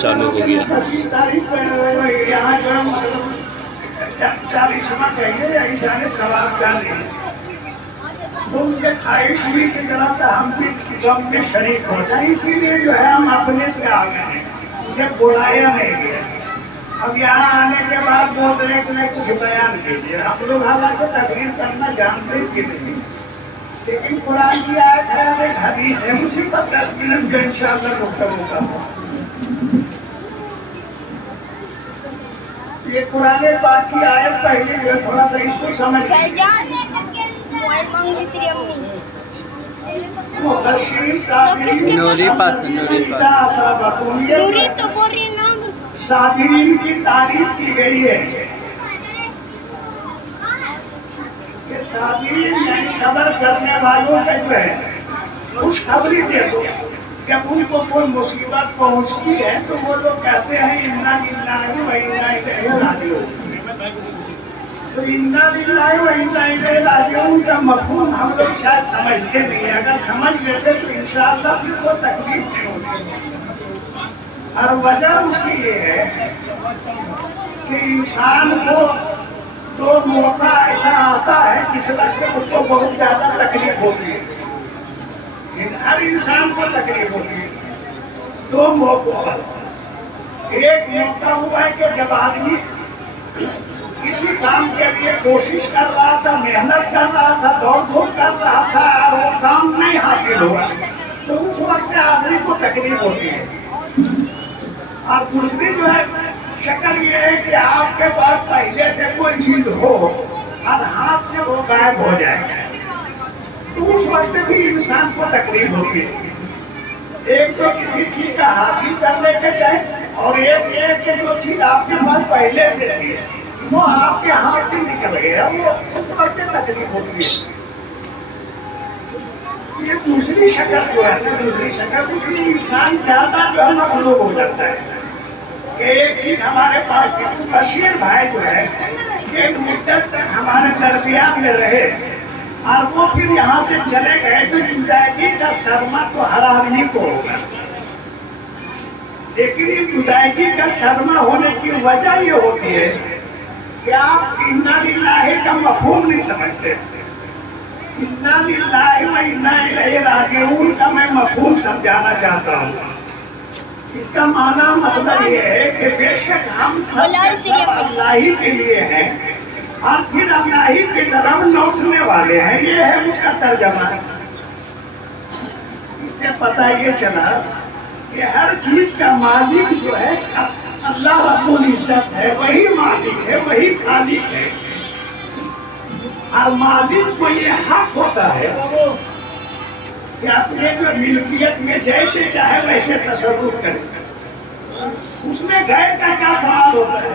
چالو ہو گیا. 40واں کہیے یا اشارے ثواب کر لیں تو مجھے خواہش ہوئی کہ ذرا سا ہم بھی غم میں شریک ہو جائیں، اسی لیے جو ہے ہم اپنے سے آ گئے ہیں، مجھے بلایا نہیں گیا. اب یہاں آنے کے بعد بول رہے کہ میں کچھ بیان کیجیے. ہم لوگ حالانکہ تقریر کرنا جانتے ہی نہیں، لیکن قرآن کی آیت ہے، ایک حدیث ہے، اسی پر 10 منٹ جو انشاءاللہ گفتگو کروں. یہ قرآن پاک کی آیت پہلے جو تھوڑا سا اس کو سمجھ صابرین کی تعریف کی گئی ہے کہ صابرین یعنی صبر کرنے والوں کا جو ہے خوشخبری دے دو. جب ان کو کوئی مصیبت پہنچتی ہے تو وہ لوگ کہتے ہیں انا للہ و انا الیہ راجعون. تو انا للہ و انا الیہ راجعون کا مفہوم ہم لوگ شاید سمجھتے نہیں ہیں. اگر سمجھ لیتے تو انشاءاللہ پھر وہ تکلیف نہیں ہوتی. اور وجہ اس کی یہ ہے کہ انسان کو دو موقع ایسا آتا ہے جس وقت اس کو بہت زیادہ تکلیف ہوتی ہے. ہر انسان کو تکلیف ہوتی ہے دو موقعوں پر. ایک موقع ہوا ہے کہ جب آدمی کسی کام کے لیے کوشش کر رہا تھا، محنت کر رہا تھا، دوڑ دھوپ کر رہا تھا اور وہ کام نہیں حاصل ہوا تو اس وقت آدمی کو تکلیف ہوتی ہے. اور دوسری جو ہے شکل یہ ہے کہ آپ کے پاس پہلے سے کوئی چیز ہو اور ہاتھ سے وہ غائب ہو جائے تو اس وقت بھی انسان کو تکلیف ہوتی ہے. ایک تو کسی چیز کا حاصل کرنے کے جائے اور ایک کہ جو چیز آپ کے پاس پہلے سے تھی وہ آپ کے ہاتھ سے نکل گیا، وہ اس وقت تکلیف ہوتی ہے. یہ دوسری شکل جو ہے دوسری شکل اس میں انسان زیادہ جو ہے مغلوب ہو جاتا ہے. کہ ایک چیز ہمارے پاس بشیر بھائی جو ہے ایک مدت تک ہمارے درمیان میں رہے اور وہ پھر یہاں سے چلے گئے تو جدائیگی کا صدمہ تو ہر آدمی کو ہوگا. لیکن یہ جدائیگی کا صدمہ ہونے کی وجہ یہ ہوتی ہے کہ آپ انا للہ کا مفہوم نہیں سمجھتے. انا للہ و انا الیہ راجعون کا میں مفہوم سمجھانا چاہتا ہوں. اس کا معنی مطلب یہ ہے کہ بے شک ہم سب اللہ ہی کے لیے ہیں اور پھر اللہ ہی کی طرف لوٹنے والے ہیں. یہ ہے اس کا ترجمہ. اس سے پتہ یہ چلا کہ ہر چیز کا مالک جو ہے اللہ رب العزت ہے، وہی مالک ہے، وہی خالق ہے. اور مالک کو یہ حق ہوتا ہے کہ اپنے جو ملکیت میں جیسے چاہے ویسے تصرف کرے. اس میں غیر کا کیا سوال ہوتا ہے؟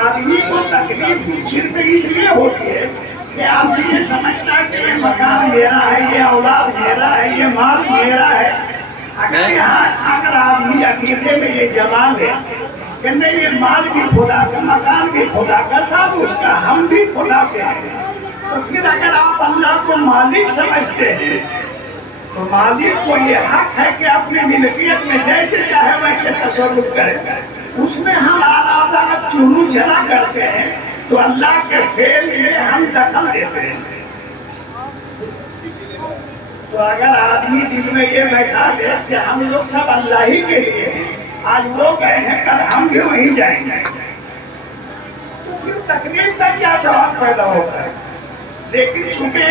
آدمی کو تکلیف صرف اس لیے ہوتی ہے کہ آدمی یہ سمجھتا ہے کہ یہ مکان میرا ہے، یہ اولاد میرا ہے، یہ مال میرا ہے. اگر آدمی عقیدے میں یہ جمال ہے کہ نہیں یہ مال بھی خدا کا، مکان بھی خدا کا، سب اس کا، ہم بھی خدا کے ہیں، تو پھر اگر آپ اللہ کو مالک سمجھتے ہیں تو مالک کو یہ حق ہے کہ اپنے ملکیت میں جیسے چاہے ویسے تصرف کرے. اس میں ہم اگر چونو چلا کرتے ہیں تو اللہ کے فعل میں ہم دخل دیتے ہیں. تو اگر آدمی دل میں یہ بیٹھا دے کہ ہم لوگ سب اللہ ہی کے لیے ہیں، آج وہ گئے ہیں کل ہم بھی وہیں جائیں گے، تو پھر تکلیف کا کیا سوال پیدا ہوتا ہے. لیکن چونکہ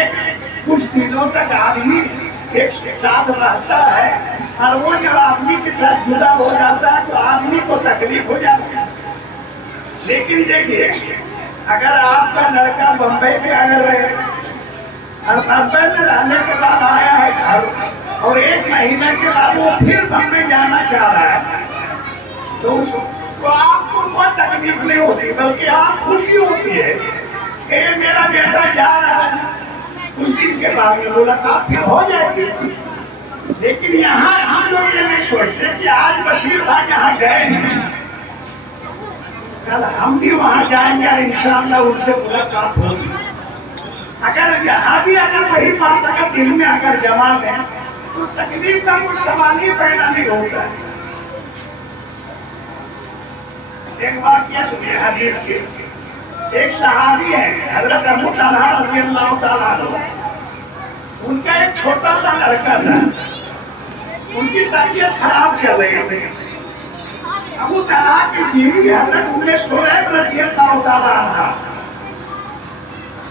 کچھ دنوں تک آدمی ایک ساتھ رہتا ہے اور وہ جب آدمی کے ساتھ جدا ہو جاتا ہے تو آدمی کو تکلیف ہو جاتی ہے. لیکن دیکھیے اگر آپ کا لڑکا بمبئی میں اگر رہے اور بمبئی میں رہنے کے بعد آیا ہے گھر اور 1 مہینے کے بعد وہ پھر بمبئی جانا چاہ رہا ہے تو آپ کو کوئی تکلیف نہیں ہوتی بلکہ آپ خوشی ہوتی ہے کہ میرا بیٹا جا رہا ہے. کچھ دن کے بعد میں ملاقات پھر ہو جائے گی. لیکن یہاں ہم لوگ یہ نہیں سوچتے کہ آج بشیر بھائی یہاں گئے ہیں کل ہم بھی وہاں جائیں گے اور انشاءاللہ ان سے ملاقات ہوگی. اگر یہاں بھی اگر وہی بات اگر دل میں اگر جما لیں اس تکلیف کا کوئی سوال ہی پیدا نہیں ہوتا. ایک واقعہ سنیے حدیث کے. ایک صحابی ہے حضرت ابو طلحہ رضی اللہ تعالیٰ عنہ. ان کا ایک چھوٹا سا لڑکا تھا. ان کی طبیعت خراب چل رہی تھی. ابو طلحہ کی بیوی حضرت ام سلیمہ رضی اللہ تعالیٰ عنہ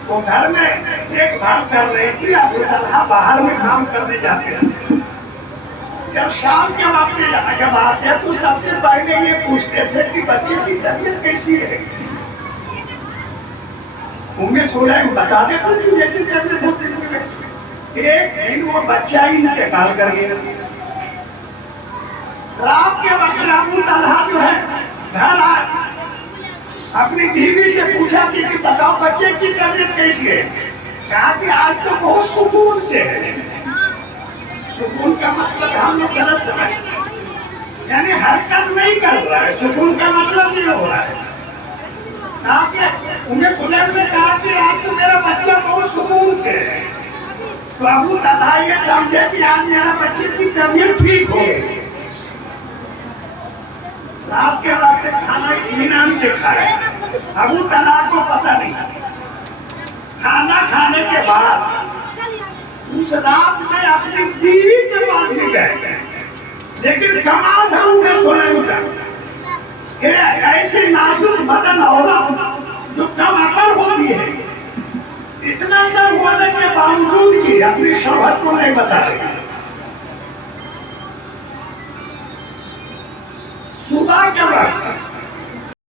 وہ گھر میں دیکھ بھال کر رہی تھی. ابو طلحہ باہر میں کام کرنے جاتے تھے. جب شام کے وقت جب آتے تو سب سے پہلے یہ پوچھتے تھے کہ بچے کی طبیعت کیسی ہے. ام سلیمہ بتا دیتے کہ جیسی طبیعت ہوتی ہے ویسی. ایک دن وہ بچہ ہی انتقال کر گیا. رات کے وقت ابو طلحہ جو ہے گھر آئے, اپنی بیوی سے پوچھا کہ بتاؤ بچے کی طبیعت کیسی ہے. کہا کہ آج تو بہت سکون سے ہے. سکون کا مطلب ہم لوگ غلط سمجھتے ہیں, یعنی حرکت نہیں کر رہا ہے. سکون کا مطلب یہ ہو رہا ہے. انہیں سلیمہ نے کہا کہ آج تو میرا بچہ بہت سکون سے ہے. تو ابو طلحہ یہ سمجھے کہ آج میرا بچے کی طبیعت ٹھیک ہو گئی. رات کے وقت کھانا اطمینان سے کھائے. ابو طلحہ کو پتہ نہیں. کھانا کھانے کے بعد اس رات میں اپنی بیوی کے پاس بھی گئے. لیکن کمال ہے انہیں سلیمہ کا کہ ایسی نازک بدن عورت جو کم عقل ہوتی ہے, اتنا سب ہونے کے باوجود بھی اپنی شوہر کو نہیں بتا رہی.